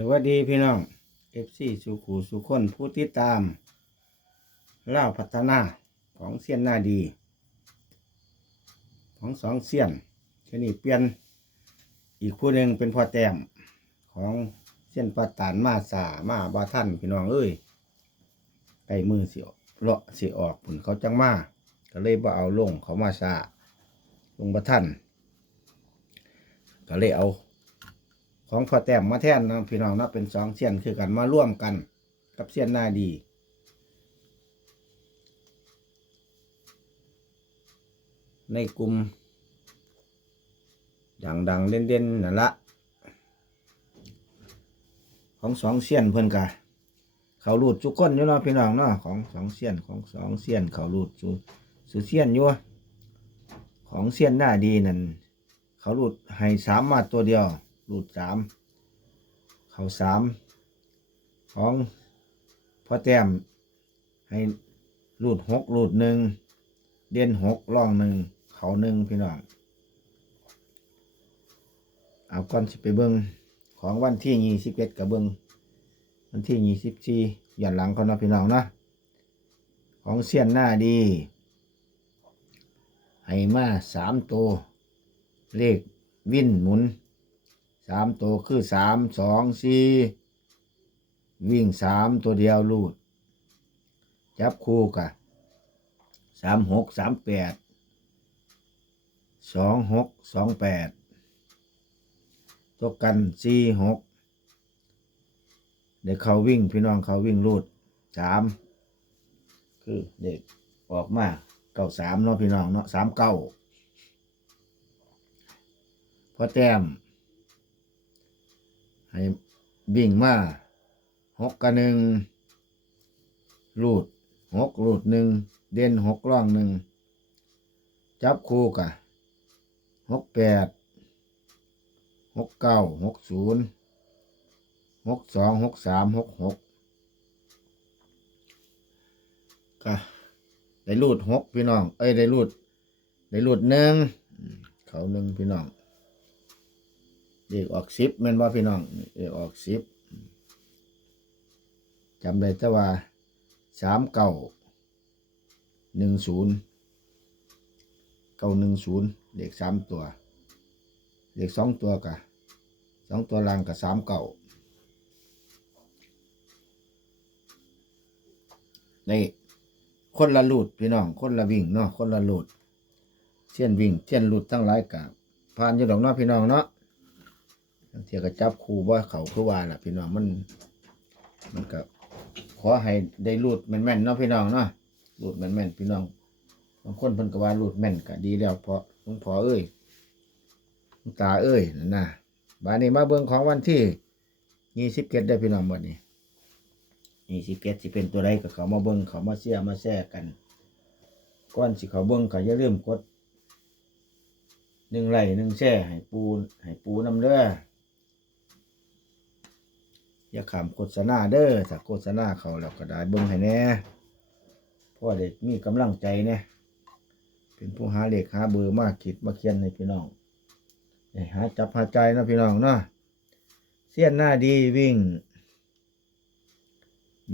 สวัสดีพี่น้องเอฟซีสุขูสุคนผู้ติดตามเล่าพัฒนาของเซียนหน้าดี ของสองเซียนชนี้เปลี่ยนอีกคู่หนึ่งเป็นพ่อแต้มของเซียนปาตานมาสามาบาท่านพี่น้องเอ้ยไก่มือเสิเลาะเสิออกผุนเขาจังมาก็เลยบ่เอาลงเขามาสาลงบาท่านก็เลยเอา ของพอแต้มมาแท่นนาะพี่น้องนาะเป็นสองเสี้ยนคือกันมาร่วมกัน กับเสี้ยนหน้าดีในกลุ่มดังๆเด่นๆนั่นละของสองเสี้ยนเพิ่นกะเขารูดจุกก้นอยู่เนาะพี่น้องเนาะของสองเสี้ยนของสองเสี้ยนเขารูดสุสุเสี้ยนอยู่ของเสี้ยนหน้าดีนั่นเขารูดให้สามมาตัวเดียว รูดสามเข่าสามของพ่อแต้มให้รูดหกรูดหนึ่งเด่นหกล่องหนึ่งเขาหนึ่งพี่น้องเอาก่อนสิไปเบิ้งของวันที่ยี่สิบเอ็ดกับเบิ้งวันที่ยี่สิบสี่ย้อนหลังเขาเนาะพี่น้องเนาะของเสี้ยนหน้าดี ให้มาสามตัว เลขวินหมุน สามตัวคือสามสองสี่วิ่งสามตัวเดียวลูด จับคู่กะสามหกสามแปดสองหกสองแปดตัวกันสี่หกเด็กเขาวิ่งพี่น้องเขาวิ่งลูดสามคือเด็กออกมาเก้าสามเนาะพี่น้องเนาะสามเก้าพอแต้ม ให้วิ่งมาหกกับหนึ่งรูดหกรูดหนึ่งเด่นหกร่องหนึ่งจับคู่กะหกแปดหกเก้าหกศูนย์หกสองหกสามหกหกกะได้รูดหกพี่น้อง เอ้ยได้รูดได้รูดหนึ่งเขาหนึ่งพี่น้อง เด็กออกสิบแม่นว่าพี่น้องเด็กออกสิบจำได้แต่ว่าสามเก้าหนึ่งศูนย์เก้าหนึ่งศูนย์เด็กสามตัวเด็กสองตัวกะสองตัวล่างกับสามเก้านี่คนละลูดพี่น้อง คนละวิ่งเนาะคนละลูดเส้นวิ่งเส้นลูดทั้งหลายกับผ่านอยู่ดอกเนาะพี่น้องเนาะ บางเทีก็จับครูว่าเขาคือว่าล่ะพี่น้องมัน มันก็ขอให้ได้รูดแม่นๆเนาะพี่น้องเนาะรูดแม่นๆพี่น้องบางคนเพิ่นก็ว่ารูดแม่นก็ดีแล้วเพราะหลวงพ่อเอ้ยหลวงตาเอ้ยนั่นน่ะบาดนี้มาเบิ่งของวันที่ยี่สิบเจ็ดได้พี่น้องวันนี้ยี่สิบเจ็ดสิเป็นตัวใดก็เขามาเบิ่งเขามาเสียมาแซ่กันก่อนสิเขาเบิ่งก็อย่าลืมกดหนึ่งไหลหนึ่งแช่ให้ปูให้ปูน้ำเด้อ อย่าขำโฆษณาเด้อถ้าโฆษณาเขาแล้วก็ได้เบิ่งให้แน่พ่อเด็กมีกำลังใจเนี่ยเป็นผู้หาเลขหาเบอร์มาคิดมาเขียนให้พี่น้องให้หาจับหาใจนะพี่น้องเนาะเสี้ยนหน้าดีวิ่ง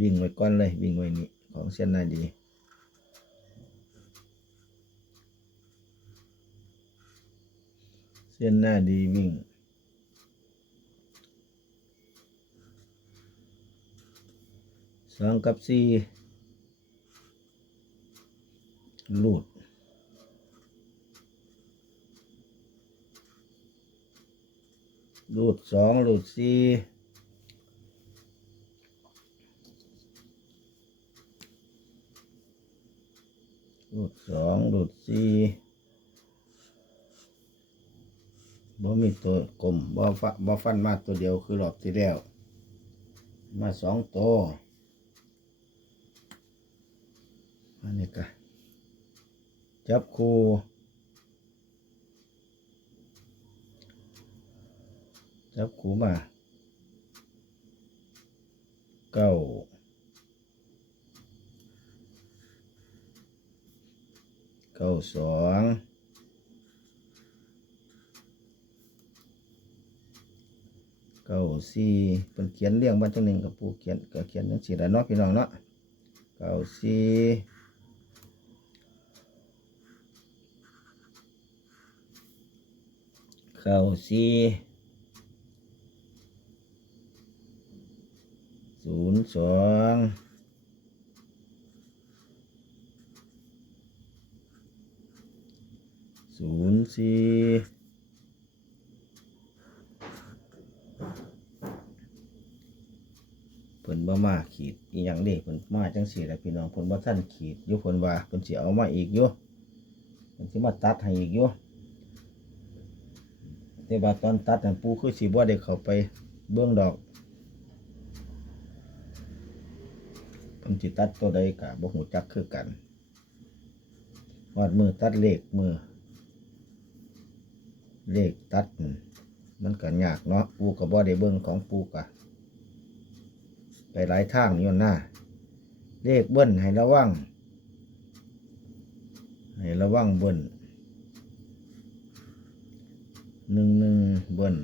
วิ่งไว้ก่อนเลย วิ่งไว้นี่ของเสี้ยนหน้าดีเสี้ยนหน้าดีวิ่ง สองกับสี่ลูดลูดสองลูดสี่ลูดสองลูดสี่บ่มีตัวกลมบ่ฟะบ่ฟันมาตัวเดียวคือรอบที่แล้ว มาสองตัว อันนี้ก็จับคูจับคูมาเก้าเก้าสองเก้าสี่เป็นเขียนเรียงบันจังหนึ่งกับปูเขียนก็เขียนจังสี่ละเนาะพี่น้องเนาะเก้าสี่ เก้าสี่ศูนย์สองศูนย์สี่เพิ่นบ่มาขีดอีหยังเด้เพิ่นมาจังสี่แหละพี่น้องเพิ่นบ่ทันขีดอยู่เพิ่นว่าเพิ่นสิเอามาอีกอยู่เพิ่นสิมาตัดให้อีกอยู่ แต่ว่าตอนตัดนั่นปูคือสิบ่ได้เข้าไปเบื้องดอกพิ่นสิตัดตัวใดก็บ่ฮู้จักคือกันวาดมือตัดเลขมือ เลขตัดนั่นมันก็ยากเนาะปูก็บ่ได้เบิ่งของปูก็ไปหลายทางอยู่หน้า เลขเบิ้ลให้ระวังให้ระวังเบิ้ล หนึ่งหนึ่งเบิล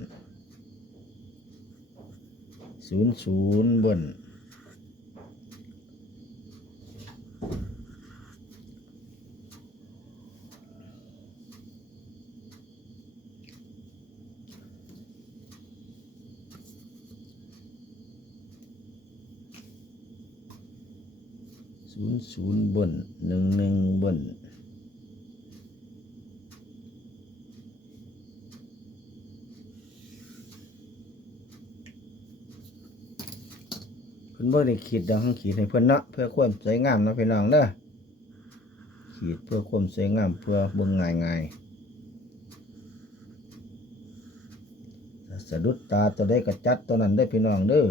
ศูนย์ศูนย์เบิลศูนย์ศูนย์เบิ้ลหนึ่งหนึ่งเบิ้ลเพิ่นบ่ได้ขีดดังขีดให้เพิ่นเนาะเพื่อความสวยงามเนาะพี่น้องเด้อขีดเพื่อความสวยงามเพื่อเบิ่งง่ายง่ายสะดุดตาตัวใดก็จัดตัวนั้นได้พี่น้องเด้อ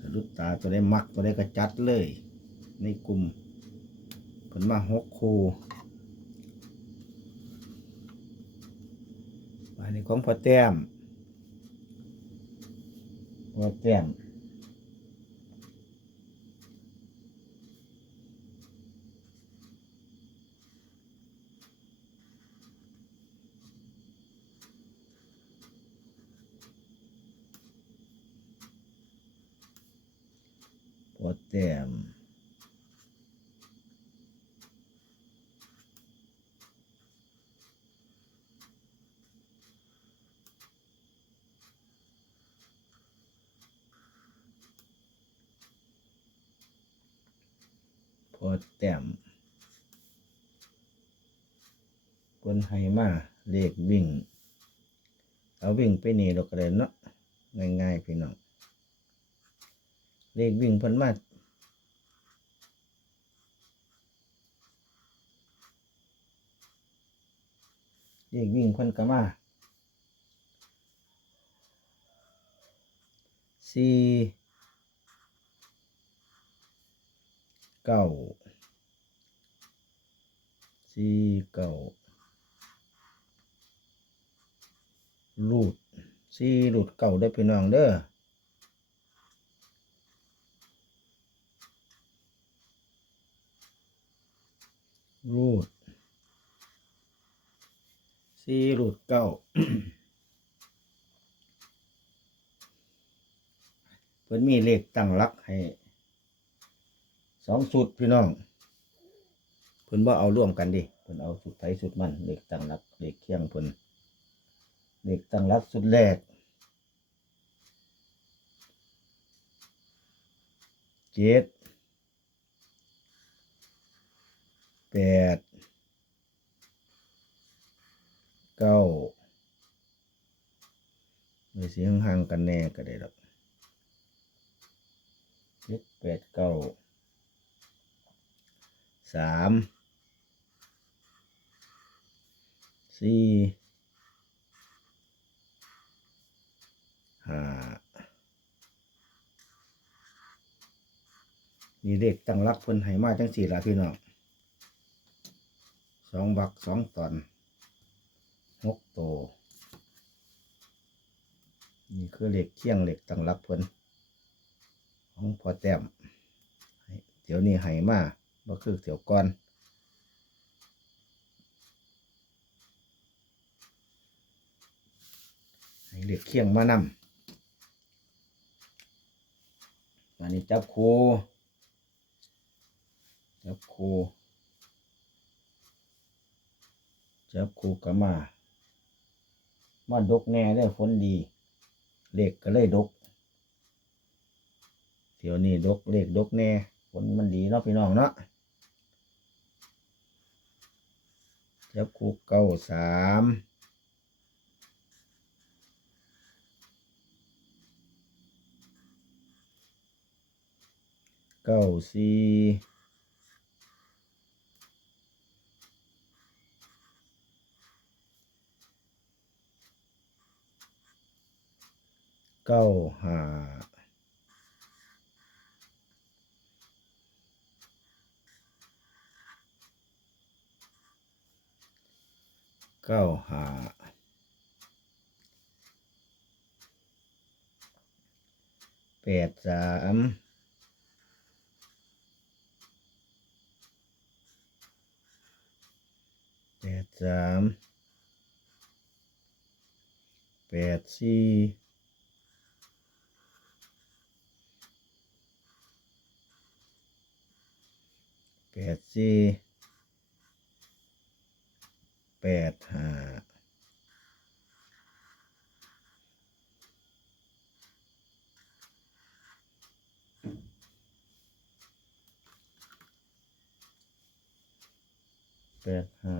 สะดุดตาตัวได้มักตัวได้กระจัดเลย ในกลุ่ม ผลมาหกคูอันนี้ของพอแต้มพอแต้มพอแต้ม แต้มเพิ่นให้มาเลขวิ่ง เอาวิ่งไปนี่เราก็ได้เนาะง่ายๆพี่น้องเลขวิ่งพิ่นมาเลขวิ่งพิ่นก็มาสี่เก้า สี่เก้ารูดสี่รูดเก้าได้พี่น้องเด้อรูดสี่รูดเก้าเพิ่นมีเลขตั้งลักให้สองสุดพี่น้อง พิ่นว่าเอาร่วมกันดิเพิ่นเอาสุดไทยสุดมันเลขตั้งหลักเลขเคียงเพิ่นเลขตั้งหลักสุดแรกเจ็ดแปดเก้าไม่เสียงห่างกันแน่ก็ได้หรอกเจ็ดแปดเก้าสาม สี่ห้ามีเลขตั้งรักเพิ่นให้มาจังสี่ละพี่น้องสองบักสองตอนหกโต นี่คือเหล็กเคียงเหล็กตั้งรักเพิ่นของพอแต้มเดี๋ยวนี้ให้มาบ่คือเดี๋ยวก่อน ให้เลือกเคียงมานำอันนี้จับคูจับคูจับคูก็มามาดกแน่ได้อฝนดีเหลขก็เลยดกเดี๋ยวนี้ดกเหลขดกแน่ฝนมันดีเนาะพี่น้องเนาะจับคูเก้าสาม ก้าสี่เก้าห้าเก้าห้าแปดสามแปด สามแปดสี่แปดสี่แปดห้าแปดห้า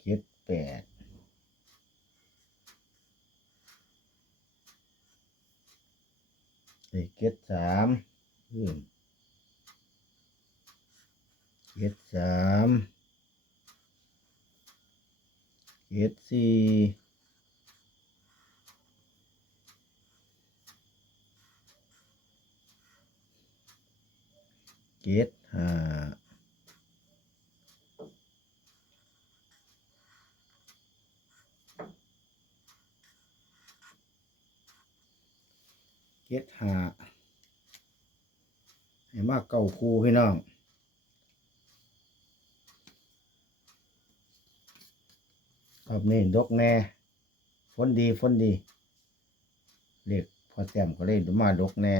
เจ็ด แปดเอ้ยเจ็ดสามอืมเจ็ดสามเจ็ดสี่เจ็ดห้า เจ็ดหาให้มากเก่าคูพี่น้องรอบนี้ดกแน่ฝนดีฝนดีเรียกพอแต้มก็เลยมาดกแน่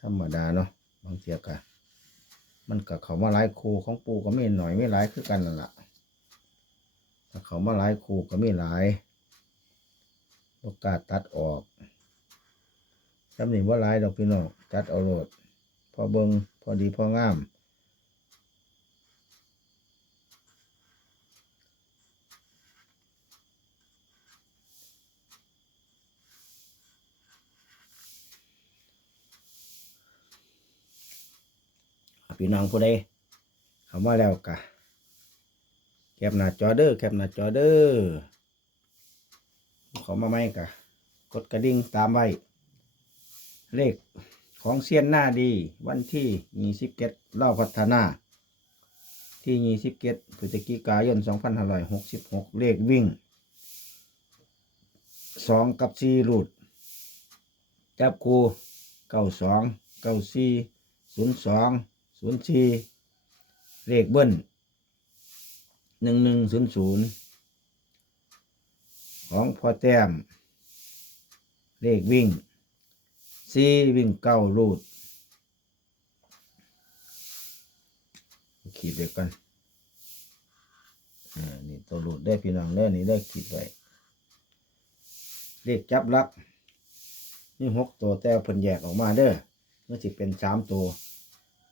ธรรมดาเนาะบางเทียกะมันกับเขามาหลายครูของปูก็ไม่หน่อยไม่หลายคือกันนั่นแหละถ้าเขามาหลายครูก็ไม่หลาย โอกาสตัดออกจำนี่ว่าหลายดอกพี่น้องตัดเอาโลด พอเบิงพอดีพองามพี่น้องผู้ใดเข้ามาแล้วกะแคปหน้าจอเด้อแคปหน้าจอเด้อ เขามาไหมกะกดกระดิ่งตามไว้ เลขของเซียนหน้าดี วันที่ยี่สิบเก็ดเล่าพัฒนา ที่ยี่สิบเก็ดพฤศจิกายนสองพันห้าร้อยหกสิบหกเลขวิ่งสองกับสี่รูดจับคูเก้าสองเก้าสี่ศูนย์สองศูนย์สี่เลขเบิ้ลหนึ่งหนึ่งศูนย์ศูนย์ ของพอแต้ม เลขวิ่งสี่วิ่งเก้ารูด ขีดเดียวกันอ่านี่ตัวรูดได้พี่น้องเด้นี่ได้ขีดไว้เลขจับลักนี่หกตัวแต่ว่าเพิ่นแยกออกมาเด้อเมื่อสิเป็นสามตัว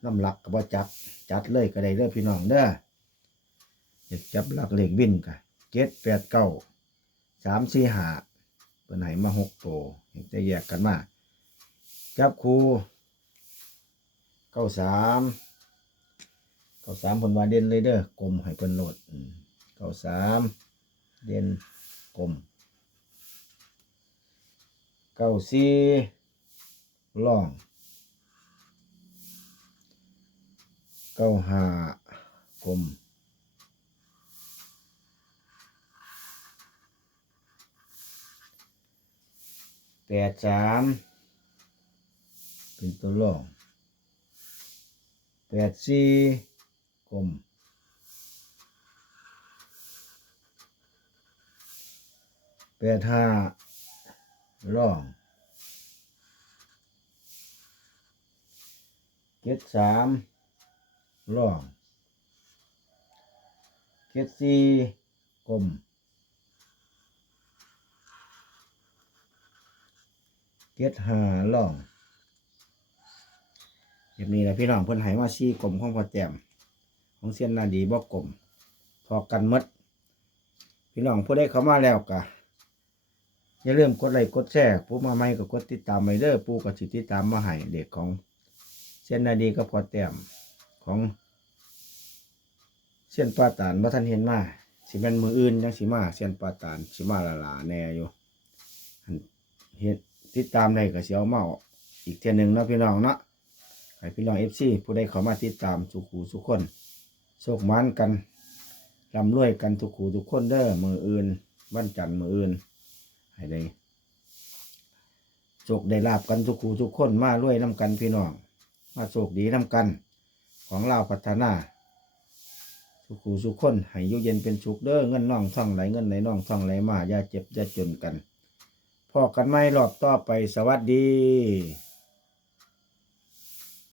น้ำหลักก็บ่จับจัดเลยก็ได้เด้อพี่น้องเด้อเลขจับลักเลขวินกะเจ็ดแปดเก้า สามสี่หาเพิ่นให้มาหกตัวจะแยกกันมาจับคูเก้าสามเก้าสามเพิ่นว่าเด่นเลยเด้อกลมให้เพิ่นโหลดเก้าสามเด่นกลมเก้าสี่ล่องเก้าห้ากลม แปดสามเป็นตัวรองแปดสี่กลมแปดห้าร่องเจ็ดสามร่องเจ็ดสี่กลม เจ็ดห้าร่องแบบนี้แหละพี่น้องเพิ่นหายมาซี่กลมของพอแจมของเซียนนาดีบอกกลมพอกันมด พี่น้องผู้ได้เข้ามาแล้วกะอย่าลืมกดไลค์กดแชร์ผู้มาใหม่ก็กดติดตามไปเด้อปูก็สิติดตามมาให้เด็กของเส้นนาดีก็พอแต้มของเส้นปลาตานบ่ทันเห็นมาสิแม่นมืออื่นจังสิมาเส้นปลาตานสิมาละลาแน่อยู่เฮ็ด ติดตามได้ก็สิเอามาเอาอีกเทื่อหนึงเนาะพี่น้องเนาะให้พี่น้อง FC ผู้ใดเข้ามาติดตามสุขูสุกคนโชคมันกันร่ำรวยกันทุกขูทุกคนเด้อมืออื่นวันจันทร์มืออื่นให้ได้โชคได้ลาบกันทุกคู่ทุกคนมารวยน้ำกันพี่น้องมาโชคดีน้ำกัน ของเราพัฒนาทุกคู่ทุกคนให้ยู่เย็นเป็นสุขเด้อเงินน่องท่องไหลเงินไหลน่องท่องไหลมาอย่าเจ็บอย่าจนกัน อกันไม่รอบต่อไปสวัสดี